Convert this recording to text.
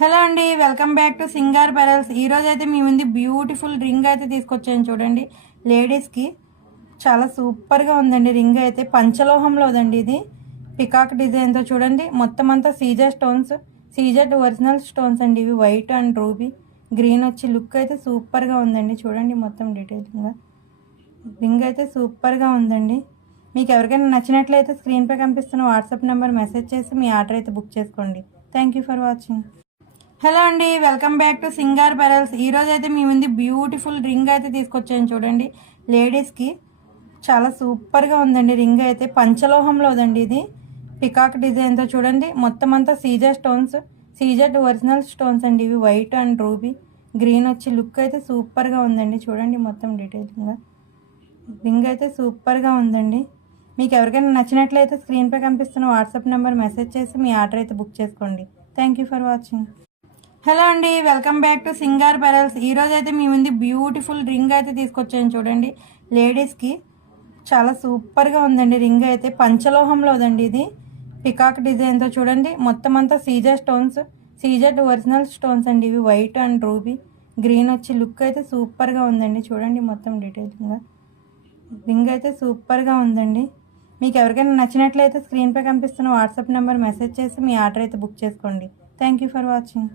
Hello అండి, welcome back to Singar Pearls. ఈరోజు అయితే మీ ముందు బ్యూటిఫుల్ రింగ్ అయితే తీసుకొచ్చాను చూడండి. లేడీస్కి చాలా సూపర్గా ఉందండి. రింగ్ అయితే పంచలోహంలోదండి. ఇది పికాక్ డిజైన్తో చూడండి. మొత్తం అంతా సీజర్ స్టోన్స్, సీజర్ ఒరిజినల్ స్టోన్స్ అండి. ఇవి వైట్ అండ్ రూబీ గ్రీన్ వచ్చి లుక్ అయితే సూపర్గా ఉందండి. చూడండి మొత్తం డీటెయిల్గా. రింగ్ అయితే సూపర్గా ఉందండి. మీకు ఎవరికైనా నచ్చినట్లయితే స్క్రీన్పై కనిపిస్తున్న వాట్సాప్ నెంబర్ మెసేజ్ చేసి మీ ఆర్డర్ అయితే బుక్ చేసుకోండి. Thank you for watching. Hello అండి, welcome back to Singar Pearls. ఈరోజు అయితే మీ ముందు బ్యూటిఫుల్ రింగ్ అయితే తీసుకొచ్చాను చూడండి. లేడీస్కి చాలా సూపర్గా ఉందండి. రింగ్ అయితే పంచలోహంలోదండి. ఇది పికాక్ డిజైన్తో చూడండి. మొత్తం అంతా సీజర్ స్టోన్స్, సీజర్ ఒరిజినల్ స్టోన్స్ అండి. ఇవి వైట్ అండ్ రూబీ గ్రీన్ వచ్చి లుక్ అయితే సూపర్గా ఉందండి. చూడండి మొత్తం డీటెయిల్గా. రింగ్ అయితే సూపర్గా ఉందండి. మీకు ఎవరికైనా నచ్చినట్లయితే స్క్రీన్పై కనిపిస్తున్న వాట్సాప్ నెంబర్ మెసేజ్ చేసి మీ ఆర్డర్ అయితే బుక్ చేసుకోండి. Thank you for watching. Hello అండి, welcome back to Singar Pearls. ఈరోజు అయితే మీ ముందు బ్యూటిఫుల్ రింగ్ అయితే తీసుకొచ్చాను చూడండి. లేడీస్కి చాలా సూపర్గా ఉందండి. రింగ్ అయితే పంచలోహంలోదండి. ఇది పికాక్ డిజైన్తో చూడండి. మొత్తం అంతా సీజర్ స్టోన్స్, సీజర్ ఒరిజినల్ స్టోన్స్ అండి. ఇవి వైట్ అండ్ రూబీ గ్రీన్ వచ్చి లుక్ అయితే సూపర్గా ఉందండి. చూడండి మొత్తం డీటెయిల్గా. రింగ్ అయితే సూపర్గా ఉందండి. మీకు ఎవరికైనా నచ్చినట్లయితే స్క్రీన్పై కనిపిస్తున్న వాట్సాప్ నెంబర్ మెసేజ్ చేసి మీ ఆర్డర్ అయితే బుక్ చేసుకోండి. Thank you for watching.